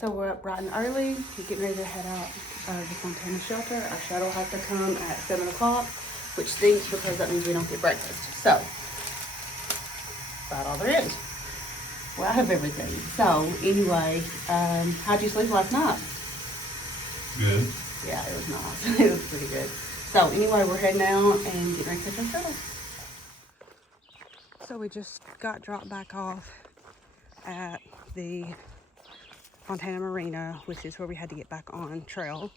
So we're up bright and early. We're getting ready to head out of the Fontana shelter. Our shuttle has to come at 7 o'clock, which stinks because that means we don't get breakfast. So, about all there is. Well, I have everything. So, anyway, how'd you sleep last night? Good. Yeah, it was nice. It was pretty good. So, anyway, we're heading out and getting ready to catch our shuttle. So, we just got dropped back off at the Fontana Marina, which is where we had to get back on trail.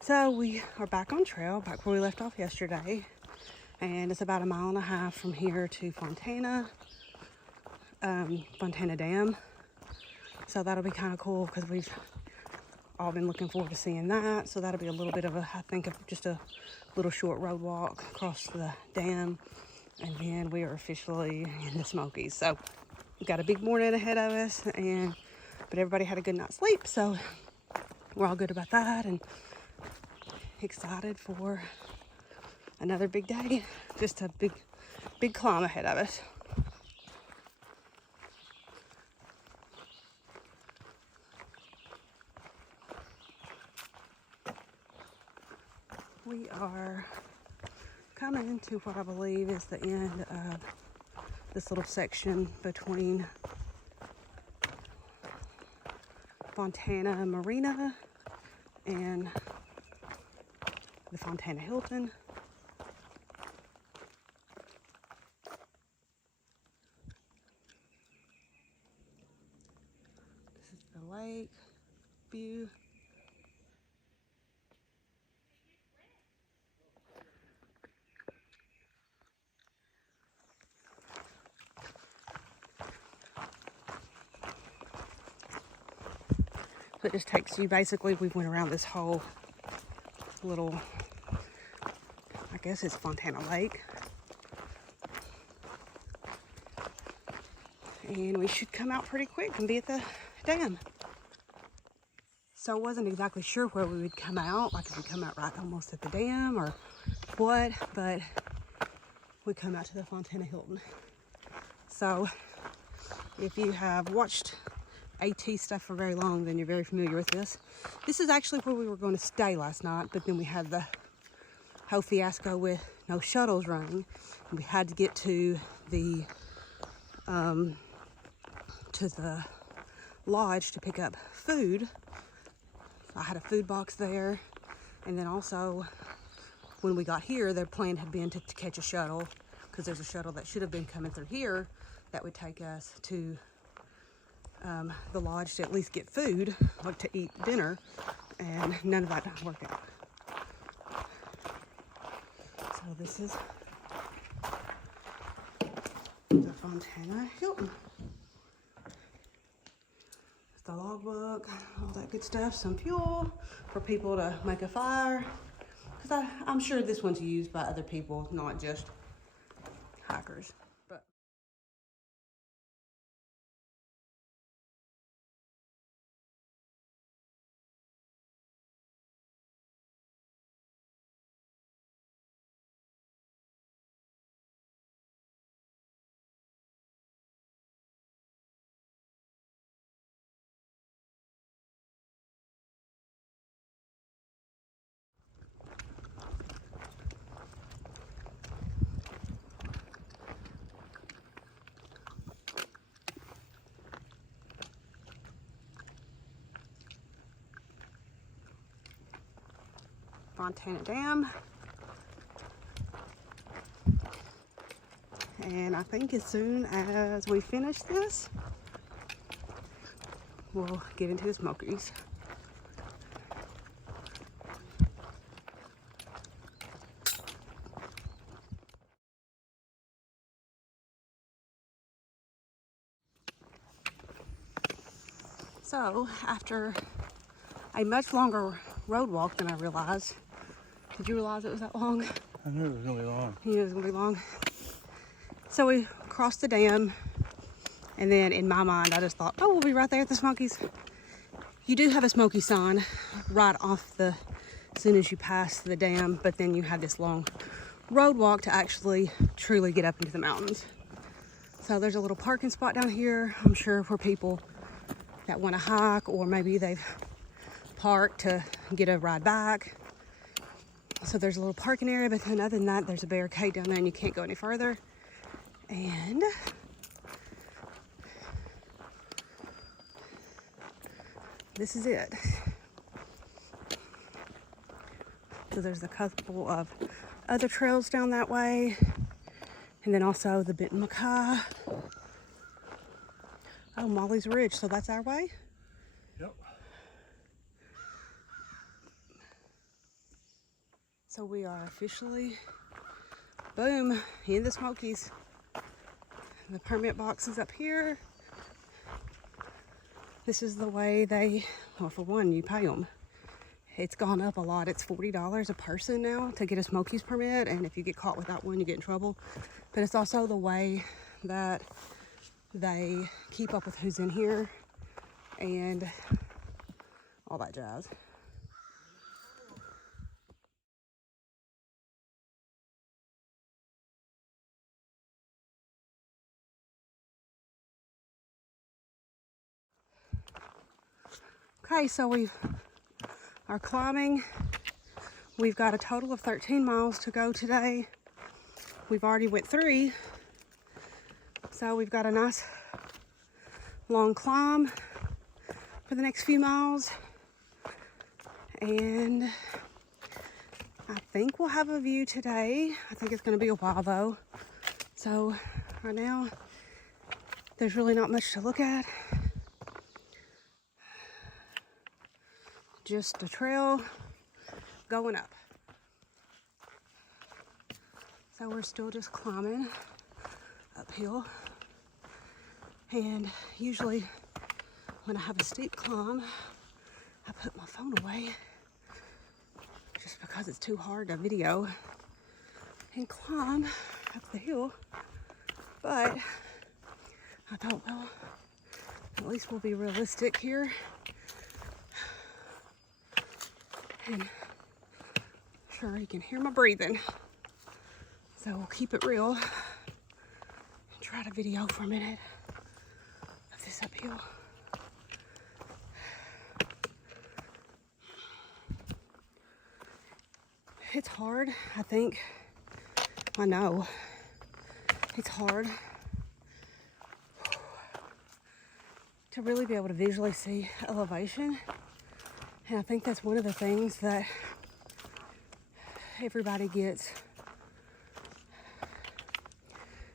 So we are back on trail, back where we left off yesterday. And it's about 1.5 miles from here to Fontana Dam. So that'll be kind of cool because we've all been looking forward to seeing that. So that'll be a little bit of just a little short road walk across the dam. And then we are officially in the Smokies. So we've got a big morning ahead of us, but everybody had a good night's sleep, so we're all good about that and excited for another big day. Just a big climb ahead of us. We are coming to what I believe is the end of this little section between Fontana Marina and the Fontana Hilton. This is the lake view. So it just takes you, basically we went around this whole little, I guess it's Fontana Lake. And we should come out pretty quick and be at the dam. So I wasn't exactly sure where we would come out, like if we come out right almost at the dam or what, but we come out to the Fontana Hilton. So if you have watched AT stuff for very long, then you're very familiar with this. This is actually where we were going to stay last night, but then we had the whole fiasco with no shuttles running. And we had to get to the lodge to pick up food. So I had a food box there, and then also when we got here, their plan had been to catch a shuttle, because there's a shuttle that should have been coming through here that would take us to the lodge to at least get food, like to eat dinner, and none of that worked out. So this is the Fontana Hilton. It's the logbook, all that good stuff, some fuel for people to make a fire, because I'm sure this one's used by other people, not just hikers. But Fontana Dam. And I think as soon as we finish this, we'll get into the Smokies. So after a much longer road walk than I realized, did you realize it was that long? I knew it was gonna be long. You knew it was gonna be long. So we crossed the dam, and then in my mind, I just thought, oh, we'll be right there at the Smokies. You do have a Smoky sign right off as soon as you pass the dam, but then you have this long road walk to actually truly get up into the mountains. So there's a little parking spot down here, I'm sure, where people that want to hike, or maybe they've parked to get a ride back. So there's a little parking area, but then other than that, there's a barricade down there and you can't go any further. And this is it. So there's a couple of other trails down that way. And then also the Benton Mackay. Oh, Molly's Ridge, so that's our way? Yep. So we are officially, boom, in the Smokies. The permit box is up here. This is the way they, well, for one, you pay them. It's gone up a lot. It's $40 a person now to get a Smokies permit, and if you get caught without one, you get in trouble. But it's also the way that they keep up with who's in here and all that jazz. Okay, so we are climbing. We've got a total of 13 miles to go today. We've already went 3. So we've got a nice long climb for the next few miles. And I think we'll have a view today. I think it's gonna be a while though. So right now, there's really not much to look at. Just a trail going up. So we're still just climbing uphill. And usually when I have a steep climb, I put my phone away just because it's too hard to video and climb up the hill. But I thought, well, at least we'll be realistic here. And sure, you can hear my breathing. So we'll keep it real and try to video for a minute of this uphill. It's hard, I think. I know. It's hard to really be able to visually see elevation. And I think that's one of the things that everybody gets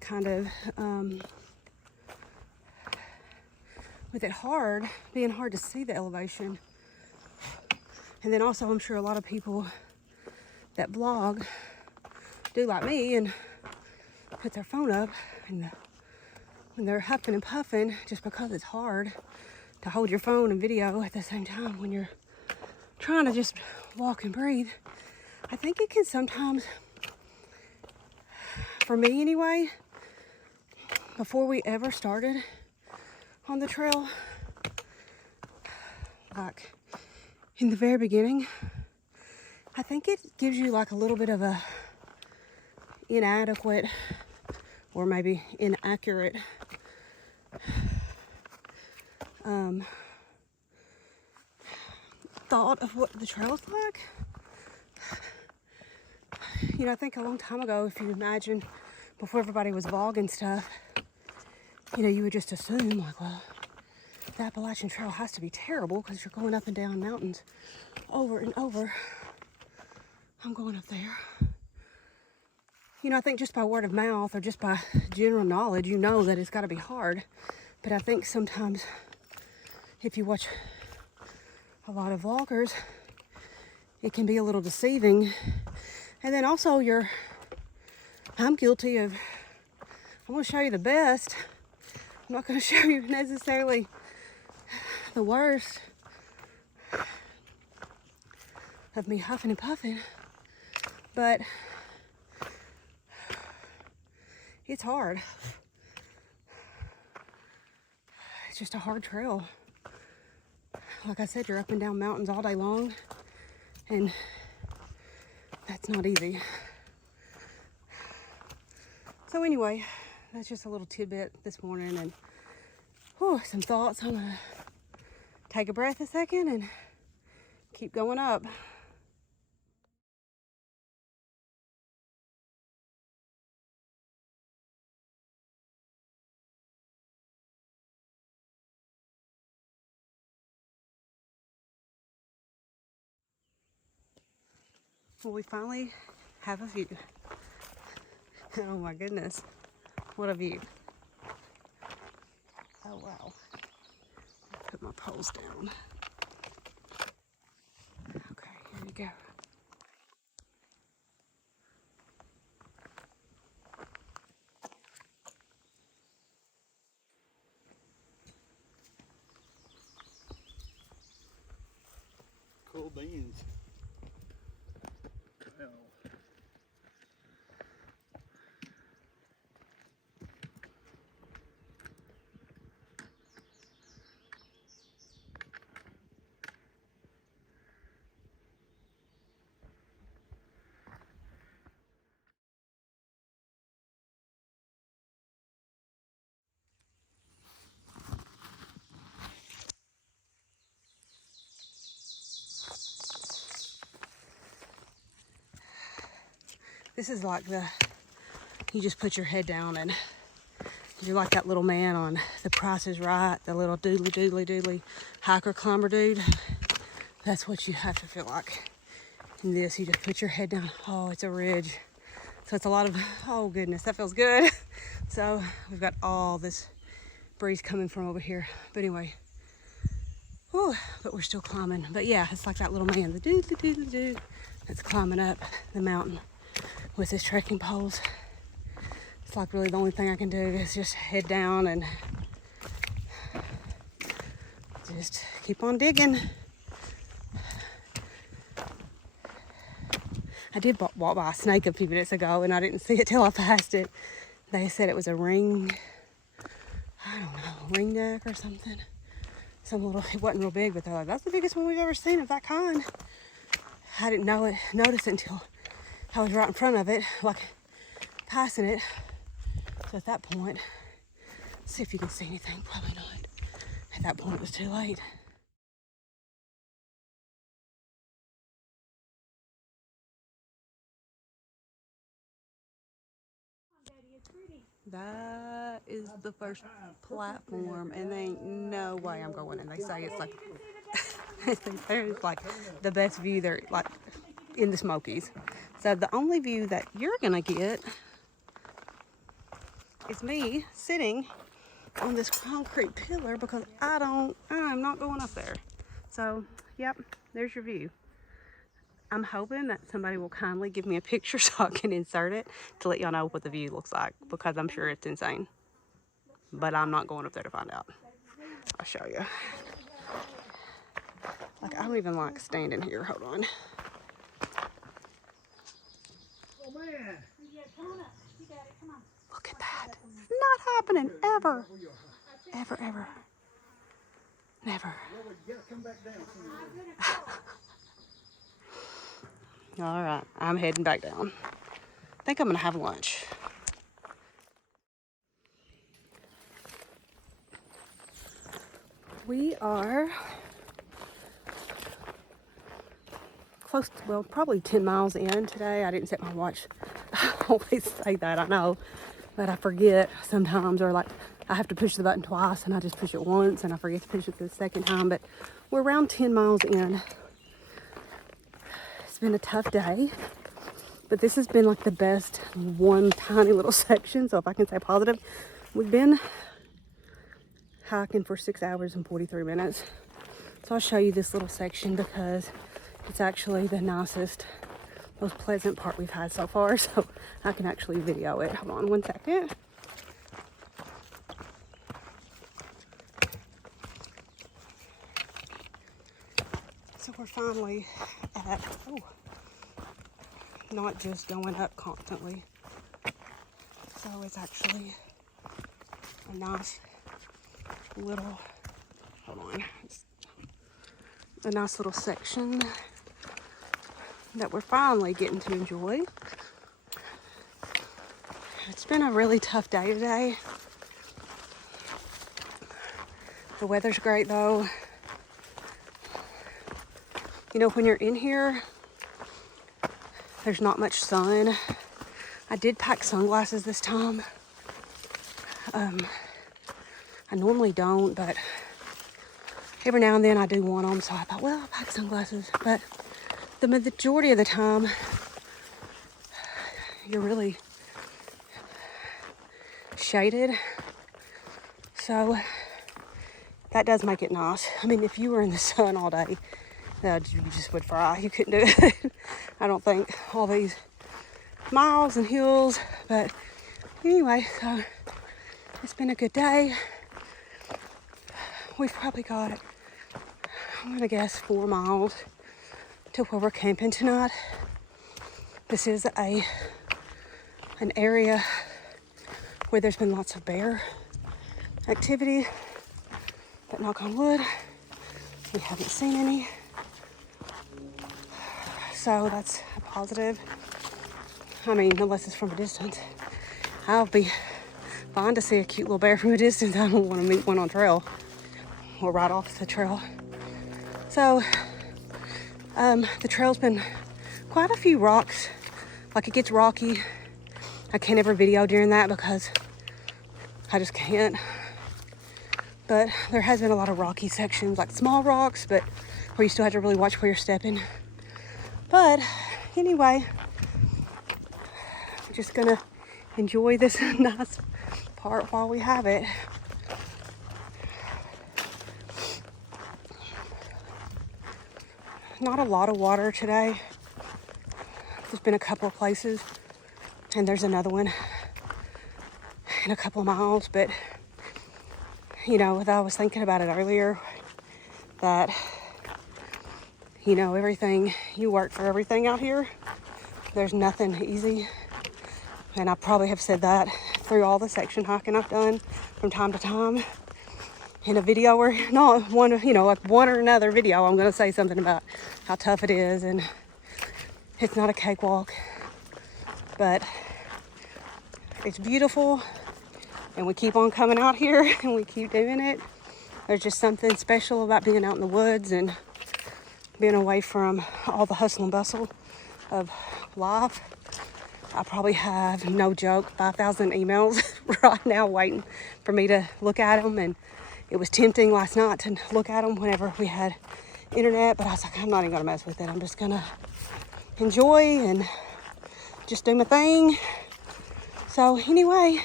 kind of with it hard, being hard to see the elevation. And then also I'm sure a lot of people that vlog do like me and put their phone up and when they're huffing and puffing, just because it's hard to hold your phone and video at the same time when you're trying to just walk and breathe. I think it can sometimes, for me anyway, before we ever started on the trail, like in the very beginning, I think it gives you like a little bit of a inadequate or maybe inaccurate thought of what the trail's like. You know, I think a long time ago, if you imagine before everybody was vlogging stuff, you know, you would just assume like, well, the Appalachian Trail has to be terrible because you're going up and down mountains over and over. I'm going up there. You know, I think just by word of mouth or just by general knowledge, you know that it's got to be hard. But I think sometimes if you watch a lot of vloggers, it can be a little deceiving. And then also I'm guilty of, I'm going to show you the best. I'm not going to show you necessarily the worst of me huffing and puffing. But it's hard. It's just a hard trail. Like I said, you're up and down mountains all day long, and that's not easy. So anyway, that's just a little tidbit this morning, and some thoughts on take a breath a second and keep going up. Well, we finally have a view. Oh my goodness, what a view. Oh wow. Put my poles down. Okay, here we go. Cool beans. Wow. This is like you just put your head down and you're like that little man on The Price is Right, the little doodly hiker climber dude. That's what you have to feel like. In this, you just put your head down. Oh, it's a ridge. So it's a lot of, oh goodness, that feels good. So we've got all this breeze coming from over here. But anyway, whew, but we're still climbing. But yeah, it's like that little man, the dude that's climbing up the mountain with his trekking poles. It's like really the only thing I can do is just head down and just keep on digging. I did walk by a snake a few minutes ago and I didn't see it till I passed it. They said it was a ring, I don't know, ring neck or something. Some little, it wasn't real big, but they're like, that's the biggest one we've ever seen of that kind. I didn't notice it until I was right in front of it, like passing it. So at that point, see if you can see anything, probably not. At that point it was too late. That is the first platform, and there ain't no way I'm going in. They say it's like, there's like the best view there, like in the Smokies. So the only view that you're gonna get is me sitting on this concrete pillar because I'm not going up there. So, yep, there's your view. I'm hoping that somebody will kindly give me a picture so I can insert it to let y'all know what the view looks like, because I'm sure it's insane. But I'm not going up there to find out. I'll show you. Like, I don't even like standing here. Hold on. Oh man! Look at that. It's not happening ever. Ever. Never. All right, I'm heading back down. I think I'm gonna have lunch. We are close to, well, probably 10 miles in today. I didn't set my watch. I always say that, I know, but I forget sometimes, or like I have to push the button twice and I just push it once and I forget to push it the second time. But we're around 10 miles in. It's been a tough day, but this has been like the best one tiny little section. So if I can say positive, we've been hiking for 6 hours and 43 minutes. So I'll show you this little section because it's actually the nicest, most pleasant part we've had so far. So I can actually video it. Hold on one second. So we're finally at, not just going up constantly. So it's actually a nice little, hold on, a nice little section that we're finally getting to enjoy. It's been a really tough day today. The weather's great though. You know, when you're in here, there's not much sun. I did pack sunglasses this time. I normally don't, but every now and then I do want them, so I thought, well, I'll pack sunglasses. But the majority of the time, you're really shaded, so that does make it nice. I mean, if you were in the sun all day, you just would fry. You couldn't do it. I don't think, all these miles and hills. But anyway, so it's been a good day. We've probably got, I'm gonna guess, 4 miles to where we're camping tonight. This is an area where there's been lots of bear activity, but knock on wood, we haven't seen any. So that's a positive. I mean, unless it's from a distance. I'll be fine to see a cute little bear from a distance. I don't want to meet one on trail or right off the trail. So the trail's been quite a few rocks. Like, it gets rocky. I can't ever video during that because I just can't. But there has been a lot of rocky sections, like small rocks, but where you still have to really watch where you're stepping. But anyway, I'm just gonna enjoy this nice part while we have it. Not a lot of water today. There's been a couple of places, and there's another one in a couple of miles. But you know, I was thinking about it earlier, that, you know, everything, you work for everything out here. There's nothing easy. And I probably have said that through all the section hiking I've done from time to time. In a video or not one, you know, like one or another video, I'm going to say something about how tough it is, and it's not a cakewalk, but it's beautiful, and we keep on coming out here and we keep doing it. There's just something special about being out in the woods and being away from all the hustle and bustle of life. I probably have, no joke, 5,000 emails right now waiting for me to look at them, and it was tempting last night to look at them whenever we had internet, but I was like, I'm not even gonna mess with it. I'm just gonna enjoy and just do my thing. So anyway,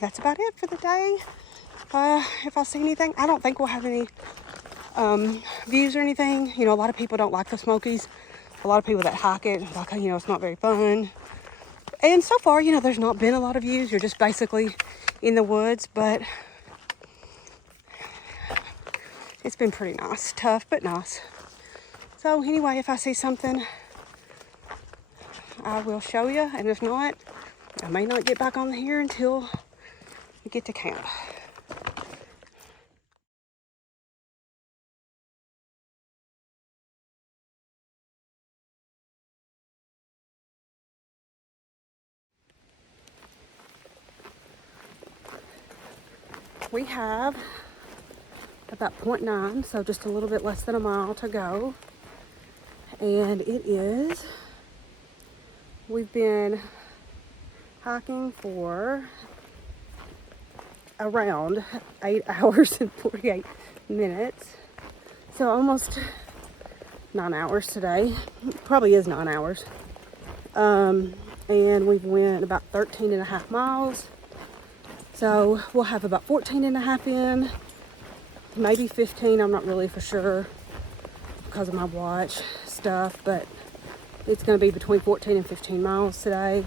that's about it for the day. If I see anything, I don't think we'll have any views or anything. You know, a lot of people don't like the Smokies. A lot of people that hike it, like, you know, it's not very fun. And so far, you know, there's not been a lot of views. You're just basically in the woods, but it's been pretty nice. Tough, but nice. So anyway, if I see something, I will show you. And if not, I may not get back on here until we get to camp. We have about 0.9, so just a little bit less than a mile to go. And it is, we've been hiking for around 8 hours and 48 minutes. So almost 9 hours today. Probably is 9 hours. And we've went about 13 and a half miles. So we'll have about 14 and a half in, maybe 15. I'm not really for sure because of my watch stuff, but it's going to be between 14 and 15 miles today.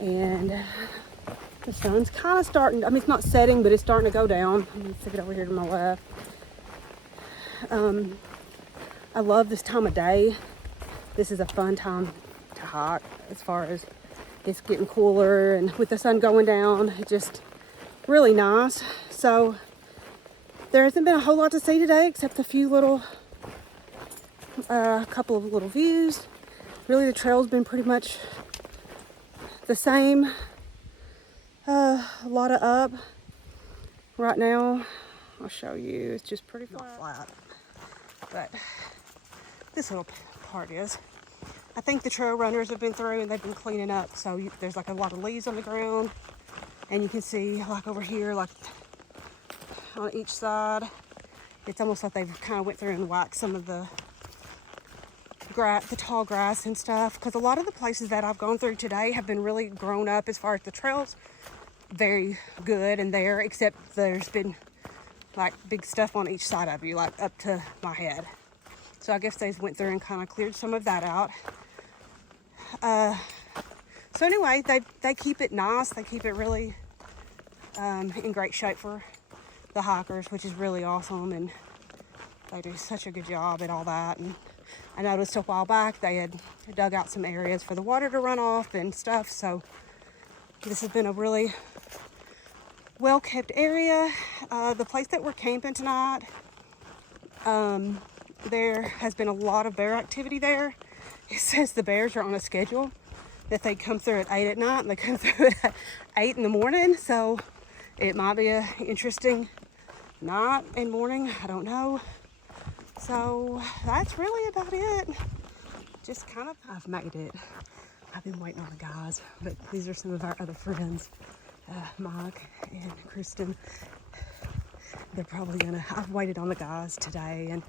And the sun's kind of starting, I mean, it's not setting, but it's starting to go down. Let me stick it over here to my left. I love this time of day. This is a fun time to hike, as far as it's getting cooler and with the sun going down, it's just really nice. So there hasn't been a whole lot to see today except a few little, couple of little views. Really, the trail's been pretty much the same. A lot of up right now. I'll show you. It's just pretty flat. But this little part is. I think the trail runners have been through and they've been cleaning up. So there's like a lot of leaves on the ground. And you can see like over here, like on each side, it's almost like they've kind of went through and whacked some of the tall grass and stuff. Because a lot of the places that I've gone through today have been really grown up as far as the trails. Very good and there, except there's been like big stuff on each side of you, like up to my head. So I guess they went through and kind of cleared some of that out. So anyway, they keep it nice. They keep it really in great shape for the hikers, which is really awesome. And they do such a good job at all that. And I noticed a while back they had dug out some areas for the water to run off and stuff. So this has been a really well-kept area. The place that we're camping tonight, there has been a lot of bear activity there. It says the bears are on a schedule, that they come through at 8 at night and they come through at 8 in the morning. So it might be an interesting night and morning. I don't know. So that's really about it. Just kind of, I've made it. I've been waiting on the guys, but these are some of our other friends, Mike and Kristen. They're probably gonna, I've waited on the guys today and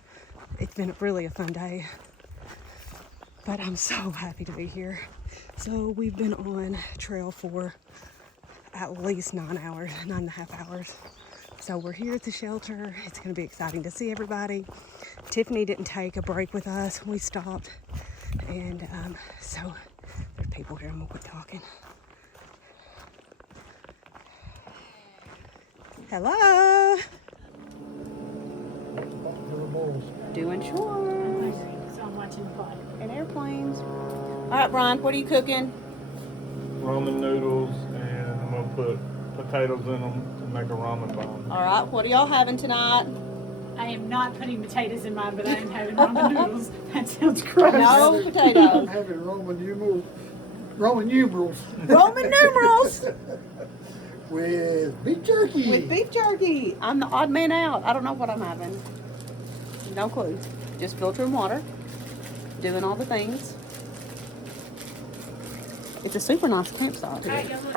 it's been really a fun day. But I'm so happy to be here. So we've been on trail for at least 9.5 hours. So we're here at the shelter. It's gonna be exciting to see everybody. Tiffany didn't take a break with us. We stopped. And so there's people here. I'm gonna quit talking. Hello. Doing chores. So I'm watching the fire. And airplanes. All right, Brian, what are you cooking? Ramen noodles, and I'm gonna put potatoes in them to make a ramen bomb. All right, what are y'all having tonight? I am not putting potatoes in mine, but I am having ramen noodles. That sounds gross. No I'm potatoes. having Roman numerals. Roman numerals Roman numerals with beef jerky. with beef jerky. I'm the odd man out. I don't know what I'm having. No clue. Just filtering water, doing all the things. It's a super nice campsite. All right, y'all look.